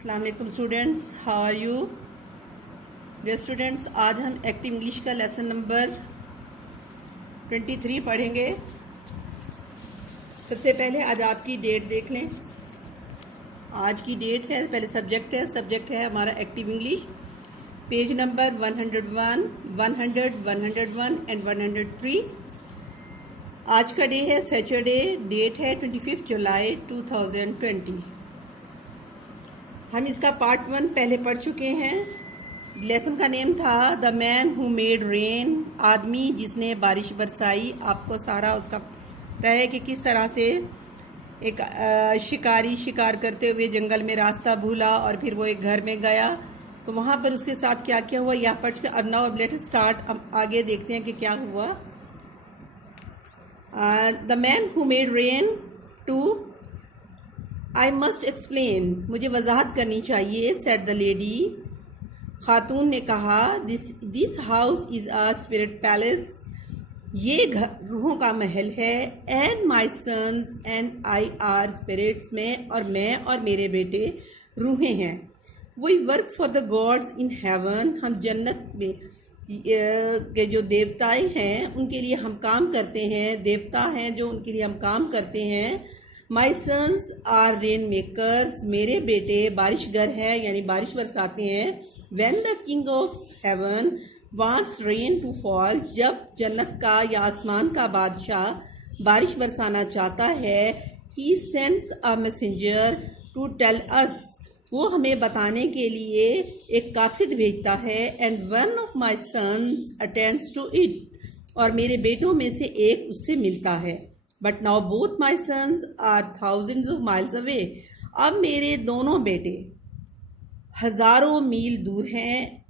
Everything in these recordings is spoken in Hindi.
अस्सलाम वालेकुम students, how are you dear students. आज हम एक्टिव इंग्लिश का लेसन नंबर 23 पढ़ेंगे। सबसे पहले आज आपकी डेट देख लें। आज की डेट है, पहले सब्जेक्ट है हमारा active English. Page number 101, 100, 101 and 103। आज का डे है सैटरडे, डेट है 25 जुलाई 2020। हम इसका पार्ट 1 पहले पढ़ चुके हैं। लेसन का नेम था the man who made rain, आदमी जिसने बारिश बरसाई। आपको सारा उसका पता है कि किस तरह से एक शिकारी शिकार करते हुए जंगल में रास्ता भूला और फिर वो एक घर में गया, तो वहाँ पर उसके साथ क्या क्या हुआ यह पढ़ चुके। अब लेट अस स्टार्ट। अब आगे देखते हैं कि क्या हुआ। The man who made rain too I must explain, मुझे वजाहत करनी चाहिए। सेड द लेडी, खातून ने कहा। This house is a spirit palace, ये घर रूहों का महल है। And my sons and I are spirits, मैं और मेरे बेटे रूहें हैं। We work for the gods in heaven, हम जन्नत में के जो देवताएं हैं उनके लिए हम काम करते हैं। देवता हैं जो उनके लिए हम काम करते हैं। My sons are rain makers, मेरे बेटे बारिशगर हैं, यानी बारिश बरसाते हैं। When the king of heaven wants rain to fall, जब जन्नत का या आसमान का बादशाह बारिश बरसाना चाहता है, he sends a messenger to tell us, वो हमें बताने के लिए एक कासिद भेजता है। And one of my sons attends to it, और मेरे बेटों में से एक उससे मिलता है। But now both my sons are thousands of miles away, अब मेरे दोनों बेटे हजारों मील दूर हैं।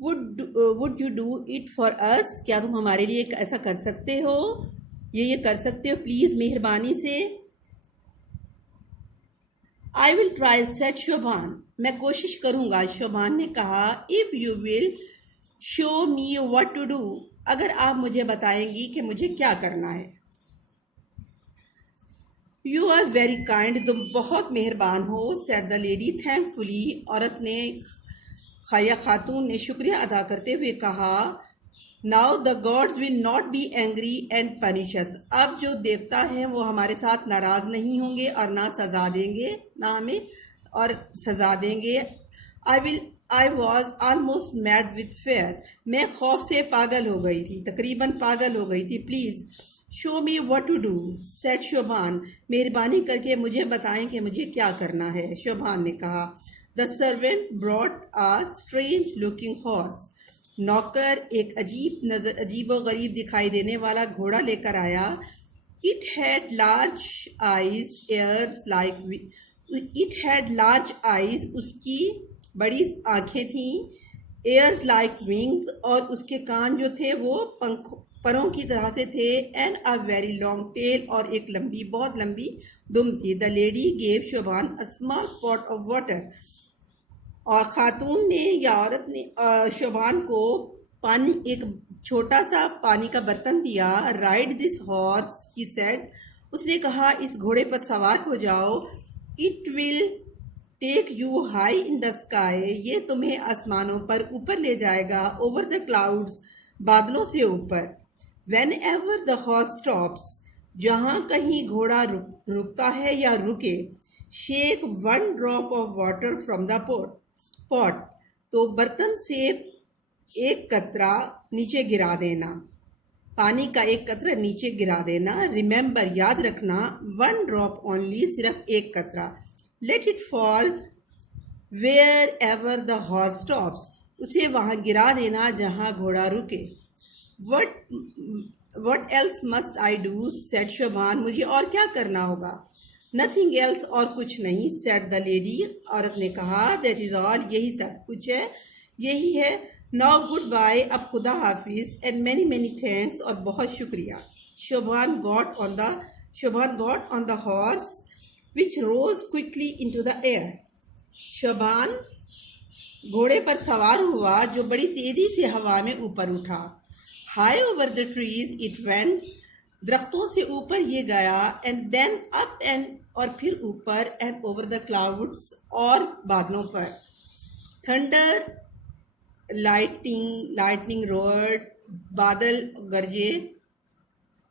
Would you do it for us, क्या तुम हमारे लिए ऐसा कर सकते हो, ये कर सकते हो प्लीज मेहरबानी से। I will try said Shobhan, मैं कोशिश करूंगा, शोभान ने कहा। If you will show me what to do, अगर आप मुझे बताएंगी कि मुझे क्या करना है। यू आर वेरी काइंड, तुम बहुत मेहरबान हो। सेड द लेडी थैंकफुली, औरत ने खातून ने शुक्रिया अदा करते हुए कहा। Now the gods will not be angry and punish us, अब जो देवता हैं वो हमारे साथ नाराज नहीं होंगे और ना हमें सजा देंगे। I was almost mad with fair, मैं खौफ से पागल हो गई थी, तकरीबन पागल हो गई थी। Please show me what to do, said Shobhan, मेहरबानी करके मुझे बताएं कि मुझे क्या करना है। शोभान ने कहा। The servant brought a strange looking horse, नौकर एक अजीबो गरीब दिखाई देने वाला घोड़ा लेकर आया। It had large eyes, ears like, it had large eyes, उसकी बड़ी आंखें थीं। एयर्स लाइक विंग्स, और उसके कान जो थे वो परों की तरह से थे। And a very long tail, और एक बहुत लंबी दुम थी। The lady gave Shobhan a small pot of water, और खातून ने या औरत ने शोभान को पानी, एक छोटा सा पानी का बर्तन दिया। Ride this horse, he said, उसने कहा इस घोड़े पर सवार हो जाओ। It will take you high in the sky, ये तुम्हें आसमानों पर ऊपर ले जाएगा। ओवर द क्लाउड्स, बादलों से ऊपर। Whenever the horse stops, जहाँ कहीं घोड़ा रुकता है या रुके। Shake one drop of water from the pot, तो बर्तन से एक कतरा नीचे गिरा देना, पानी का एक कतरा नीचे गिरा देना। Remember, याद रखना, one drop only, सिर्फ एक कतरा। Let it fall wherever the horse stops, उसे वहाँ गिरा देना जहाँ घोड़ा रुके। What else must I do, said शोभान, मुझे और क्या करना होगा। Nothing else, और कुछ नहीं, said the lady, औरत ने कहा। That is all, यही सब कुछ है, यही है। Now goodbye, अब खुदा हाफिज, and many thanks, और बहुत शुक्रिया। शोभान got on the horse which rose quickly into the air, शोभान घोड़े पर सवार हुआ जो बड़ी तेजी से हवा में ऊपर उठा। High over the trees it went, दरख्तों से ऊपर ये गया। एंड देन अप एंड और फिर ऊपर एंड ओवर द क्लाउड्स और बादलों पर। थंडर, लाइटनिंग रोड, बादल गरजे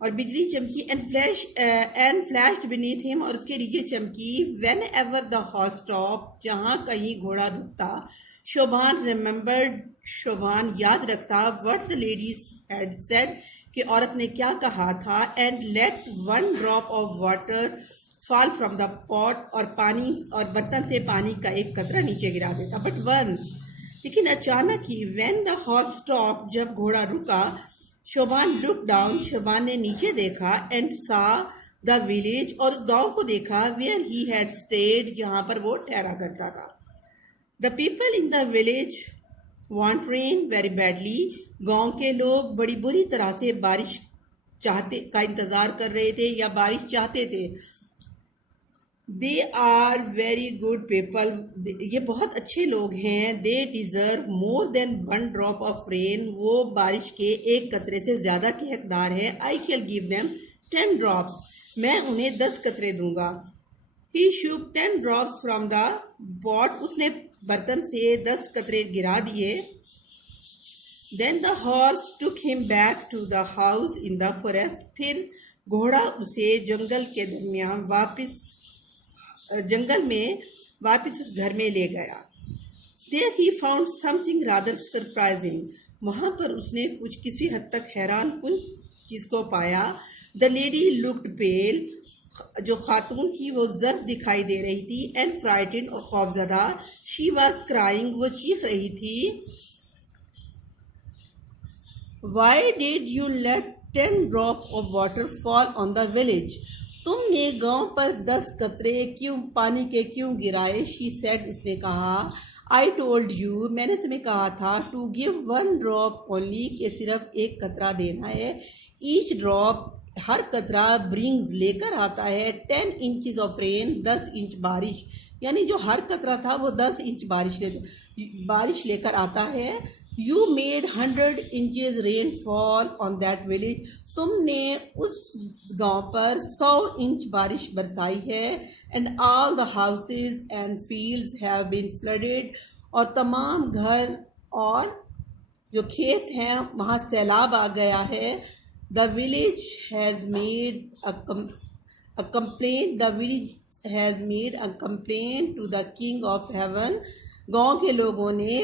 और बिजली चमकी एंड फ्लैश्ड बीनीथ हिम, और उसके नीचे चमकी। When ever the horse stop, जहाँ कहीं घोड़ा रुकता। शोभान रिमेम्बर्ड, शोभान याद रखता। What the ladies had said, कि औरत ने क्या कहा था। And let one drop of water fall from the pot, और पानी और बर्तन से पानी का एक कतरा नीचे गिरा देता। बट वंस, लेकिन अचानक ही, व्हेन द हॉर्स स्टॉप, जब घोड़ा रुका। शोभान लुक डाउन, शोभान ने नीचे देखा। एंड सा द विलेज, और उस गांव को देखा। वेयर ही हैड स्टेड, जहां पर वो ठहरा करता था। The people in the village want rain very badly, गांव के लोग बड़ी बुरी तरह से बारिश का इंतजार कर रहे थे या बारिश चाहते थे। They are very good people, ये बहुत अच्छे लोग हैं। They deserve more than one drop of rain, वो बारिश के एक कतरे से ज्यादा के हकदार हैं। I shall give them 10 drops, मैं उन्हें 10 कतरे दूंगा। He shook 10 drops from the pot, उसने बर्तन से 10 कतरे गिरा दिए। Then the horse took him back to the house in the forest, फिर घोड़ा उसे जंगल के दरमियान जंगल में वापस उस घर में ले गया। There he found something rather surprising, वहां पर उसने कुछ किसी हद तक हैरान कुन चीज को पाया। The lady looked pale, जो खातून थी वो जर्द दिखाई दे रही थी। And frightened, और खौफजदा। She was crying, वो चीख रही थी। Why did you let 10 drops of water fall on the village? तुमने गांव पर 10 कतरे क्यों पानी के क्यों गिराए? शी सेड, उसने कहा। आई टोल्ड यू, मैंने तुम्हें कहा था। टू गिव 1 ड्रॉप ओनली, के सिर्फ एक कतरा देना है। ईच ड्रॉप, हर कतरा, ब्रिंग्स लेकर आता है 10 इंचेस ऑफ रेन, 10 इंच बारिश। यानी जो हर कतरा था वो 10 इंच बारिश लेकर आता है। You made 100 inches rain fall on that village, तुमने उस गांव पर 100 इंच बारिश बरसाई है। And all the houses and fields have been flooded, और तमाम घर और जो खेत हैं वहाँ सैलाब आ गया है। The village has made a complaint to the king of heaven, गांव के लोगों ने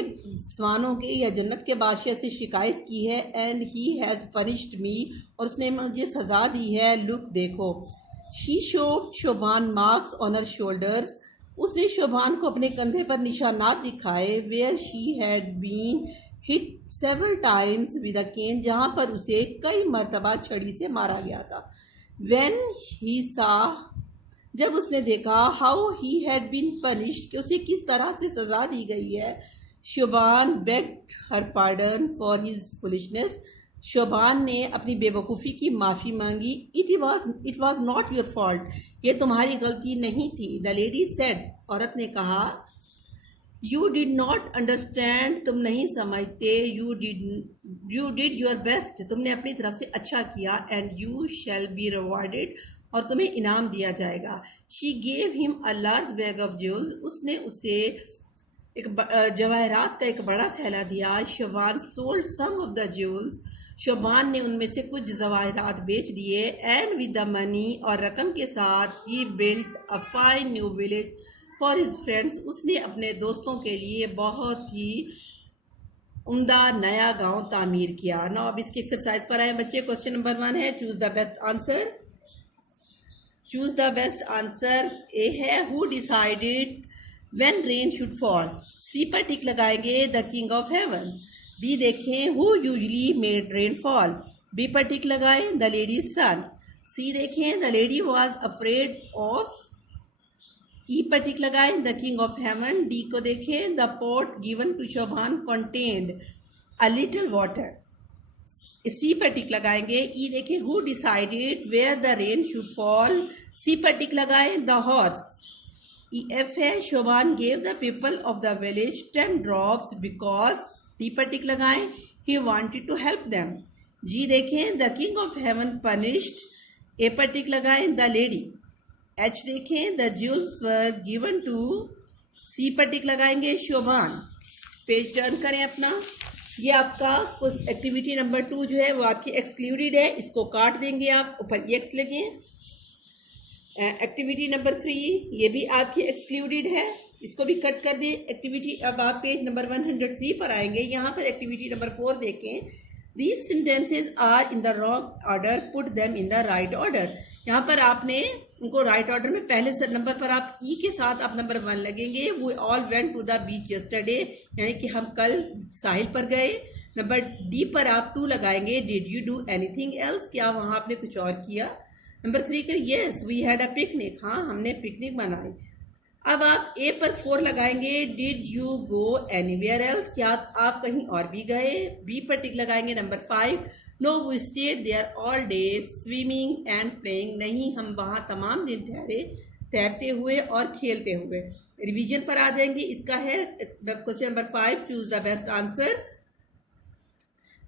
स्वानों के या जन्नत के बादशाह से शिकायत की है। And he has punished me, और उसने मुझे सजा दी है। लुक, देखो। She showed Shobhan marks on her shoulders, उसने शोभान को अपने कंधे पर निशानात दिखाए। Where she had been hit several times with a cane, जहाँ पर उसे कई मरतबा छड़ी से मारा गया था। व्हेन ही सा, जब उसने देखा। How he had been punished, कि उसे किस तरह से सजा दी गई है। Shobhan begged her pardon for his foolishness, Shobhan ने अपनी बेवकूफ़ी की माफ़ी मांगी। It was not your fault, ये तुम्हारी गलती नहीं थी। द लेडी सेड, औरत ने कहा। यू डिड नॉट अंडरस्टैंड, तुम नहीं समझते। यू डिड योर बेस्ट, तुमने अपनी तरफ से अच्छा किया। And you shall be rewarded, और तुम्हें इनाम दिया जाएगा। She gave him a large bag of jewels, उसने उसे एक जवाहरात का एक बड़ा थैला दिया। Shobhan sold some of the jewels, Shobhan ने उनमें से कुछ जवाहरात बेच दिए। एंड विद द मनी, और रकम के साथ, he built a fine new village for his friends, उसने अपने दोस्तों के लिए बहुत ही उम्दा नया गांव तामीर किया। नाउ अब इसकी एक्सरसाइज पर आए बच्चे। क्वेश्चन नंबर 1 है, choose the best answer. Choose the best answer. A है, who decided when rain should fall, C पर टिक लगाएंगे, the king of heaven. B देखें, who usually made rain fall, B पर टिक लगाएं, द लेडीज सन। सी देखें, the lady was afraid of, E पर टिक लगाएं, the king of heaven. D को देखें, the pot given to Shobhan contained a little water, सी पर टिक लगाएंगे। ई देखें, who decided where the rain should fall, C पर टिक लगाएं, द हॉर्स। ई एफ है, Shobhan gave the people of the village 10 drops because, D पर टिक लगाएं, he wanted to help them. G देखें, the king of heaven punished, A पर टिक लगाएं, द लेडी। एच देखें, the jewels were given to, C पर टिक लगाएंगे शोभान। पेज टर्न करें अपना। ये आपका कुछ एक्टिविटी नंबर 2 जो है वो आपकी एक्सक्लूडेड है, इसको काट देंगे आप, ऊपर एक्स लगे। एक्टिविटी नंबर 3 ये भी आपकी एक्सक्लूडेड है, इसको भी कट कर दें। एक्टिविटी, अब आप पेज नंबर 103 पर आएंगे। यहाँ पर एक्टिविटी नंबर 4 देखें, these sentences are in the wrong order, put them in the right order. यहाँ पर आपने उनको राइट ऑर्डर में पहले से नंबर पर आप ई के साथ आप नंबर 1 लगेंगे। We all went to the beach yesterday, यानी कि हम कल साहिल पर गए। नंबर डी पर आप 2 लगाएंगे, did you do anything else, क्या वहाँ आपने कुछ और किया। नंबर 3 कर yes we had a picnic, हाँ हमने पिकनिक मनाई। अब आप ए पर 4 लगाएंगे, did you go anywhere else, क्या आप कहीं और भी गए। बी पर टिक लगाएंगे। Number 5 no we stayed there all day swimming and playing, नहीं हम वहाँ तमाम दिन ठहरे तैरते हुए और खेलते हुए। रिवीजन पर आ जाएंगे। इसका है question number 5, choose the best answer.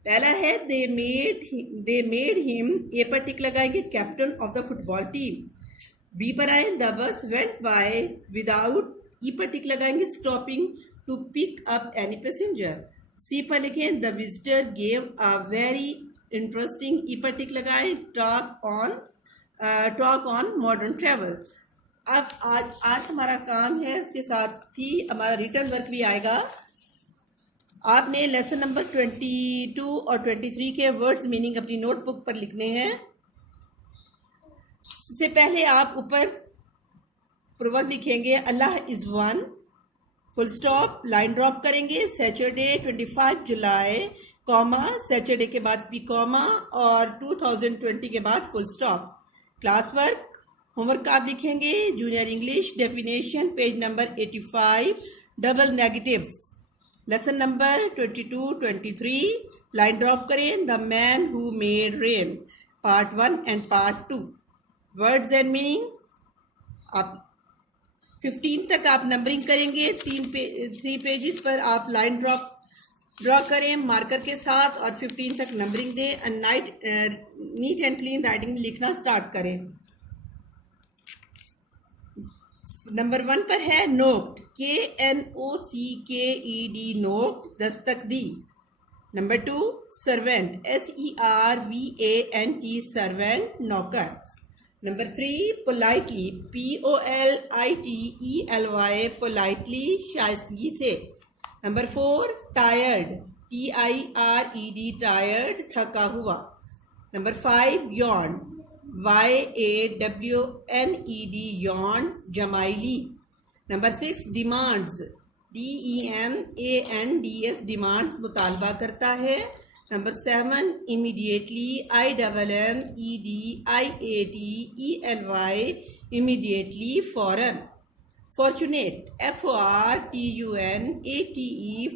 पहला है दे मेड हिम, ए पर टिक लगाएंगे, captain of the football team. B पर आए, the bus went by without, ई पर टिक लगाएंगे, stopping to pick up any passenger. C पर लिखें, the visitor gave a very interesting, E पर टिक लगाएं, टॉक ऑन मॉडर्न ट्रेवल। अब आज हमारा काम है, उसके साथ ही हमारा रिटर्न वर्क भी आएगा। आपने लेसन नंबर 22 और 23 के वर्ड्स मीनिंग अपनी नोटबुक पर लिखने हैं। सबसे पहले आप ऊपर प्रोवर्ब लिखेंगे, Allah is one, full stop, line drop करेंगे। सैटरडे 25 जुलाई, कॉमा, सैटरडे के बाद भी कॉमा, और 2020 के बाद full stop. Class work, homework आप लिखेंगे, junior English definition, page number 85, double negatives. Lesson number 22-23, line drop करें, the man who made rain, part 1 and part 2। Words and meaning, आप 15 तक आप नंबरिंग करेंगे। 3 पेजेस पर आप लाइन ड्रॉ करें मार्कर के साथ और 15 तक नंबरिंग दें। नीट एंड क्लीन राइटिंग में लिखना स्टार्ट करें। नंबर 1 पर है नोक्ड, KNOCKED, नोक्ड, दस्तक दी। नंबर 2 सर्वेंट, SERVANT, सर्वेंट, नौकर। नंबर 3 पोलाइटली, POLITELY, पोलाइटली, शाइस्तगी से। नंबर 4 टायर्ड, TIRED, टायर्ड, थका हुआ। Number 5 Yon, YAWNED, Yon, जमाइली। Number 6 demands, DEMANDS, demands, मुतालबा करता है। नंबर 7 इमीडिएटली, IMMEDIATELY, इमीडिएटली, फौरन। फॉर्चुनेट, FORTUNATE,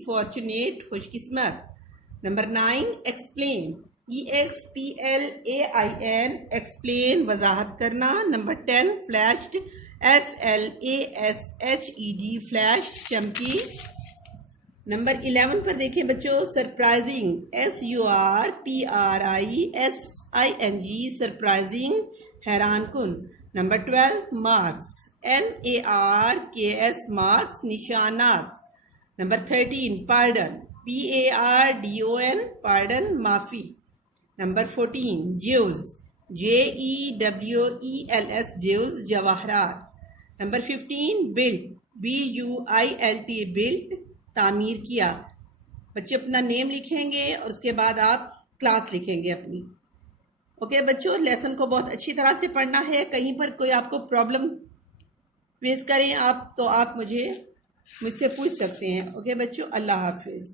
फॉर्चुनेट, खुशकिस्मत। नंबर 9 एक्सप्लेन, EXPLAIN, एक्सप्लेन, वजाहत करना। नंबर 10 फ्लैश्ड, FLASHED, फ्लैश, चमकी। नंबर 11 पर देखें बच्चों, सरप्राइजिंग, SURPRISING, सरप्राइजिंग, हैरान कुन। Number 12 marks, MARKS, marks, निशानात। Number 13 pardon, PARDON, pardon, माफी। नंबर 14 ज्यूज, JEWELS, ज्यूज, जवाहरात। नंबर 15 बिल्ट, BUILT, बिल्ट, तामीर किया। बच्चे अपना नेम लिखेंगे और उसके बाद आप क्लास लिखेंगे अपनी। ओके बच्चों, लेसन को बहुत अच्छी तरह से पढ़ना है। कहीं पर कोई आपको प्रॉब्लम फेस करें आप तो आप मुझसे पूछ सकते हैं। ओके बच्चों, अल्लाह हाफिज़।